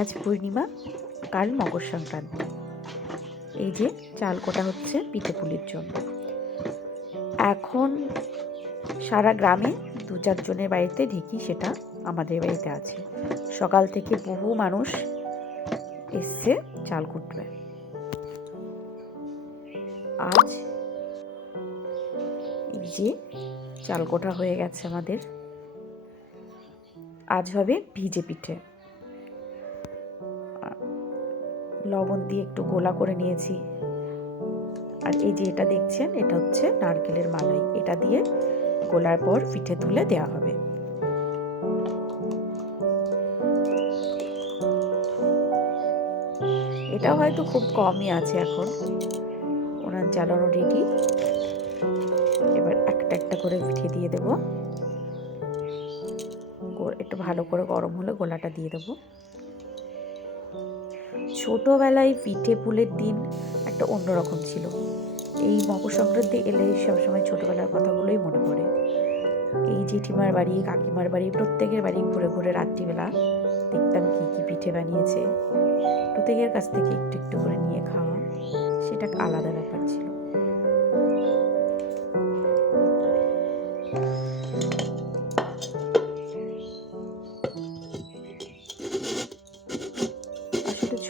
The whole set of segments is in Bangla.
আজ পূর্ণিমা, কাল মকর সংক্রান্তি এই যে চাল কোটা হচ্ছে পিঠে পুলির জন্য। এখন সারা গ্রামে দু চারজনের বাড়িতে ঢেকি সেটা আমাদের বাড়িতে আছে। সকাল থেকে বহু মানুষ এসছে চাল কুটবে আজ যে চাল কোটা হয়ে গেছে আমাদের। আজ হবে ভিজে পিঠে। লবণ দিয়ে একটু গোলা করে নিয়েছি। আর এই যে এটা দেখছেন, এটা হচ্ছে নারকেলের মালাই। এটা দিয়ে গোলার পর পিঠে তুলে দেওয়া হবে। এটা হয়তো খুব কমই আছে এখন। ওনার জ্বালানো রেডি। এবার একটা একটা করে পিঠে দিয়ে দেবো। একটু ভালো করে গরম হলে গোলাটা দিয়ে দেবো। ছোটোবেলায় পিঠে পুলের দিন একটা অন্যরকম ছিল। এই মকর সংক্রান্তি এলে সবসময় ছোটোবেলার কথাগুলোই মনে পড়ে। এই জেঠিমার বাড়ি, কাকিমার বাড়ি, প্রত্যেকের বাড়ি ঘুরে ঘুরে রাত্রিবেলা দেখতাম কী কী পিঠে বানিয়েছে। প্রত্যেকের কাছ থেকে একটু একটু করে নিয়ে খাওয়া, সেটা আলাদা ব্যাপার ছিল।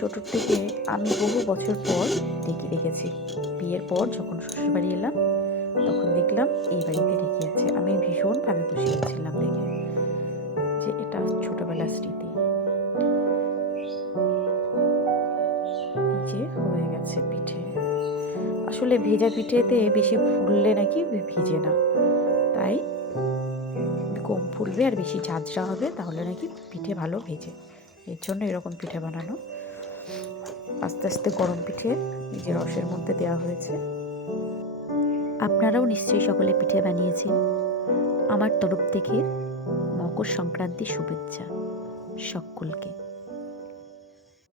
ছোটোর থেকে আমি বহু বছর পর ঢেকি দেখেছি। বিয়ের পর যখন শ্বশুরবাড়ি এলাম, তখন দেখলাম এই বাড়িতে ঢেকি আছে। আমি ভীষণভাবে খুশি হচ্ছিলাম দেখে যে এটা ছোটোবেলার স্মৃতি। যে হয়ে গেছে পিঠে। আসলে ভেজা পিঠেতে বেশি ফুললে নাকি ভিজে না। তাই কম ফুলবে আর বেশি ঝাঁঝরা হবে, তাহলে নাকি পিঠে ভালো ভেজে। এর জন্য এরকম পিঠে বানানো। আস্তে আস্তে গরম পিঠে যে রসের মধ্যে দেওয়া হয়েছে। আপনারাও নিশ্চয়ই সকলে পিঠে বানিয়েছেন। আমার তরফ থেকে মকর সংক্রান্তির শুভেচ্ছা সকলকে।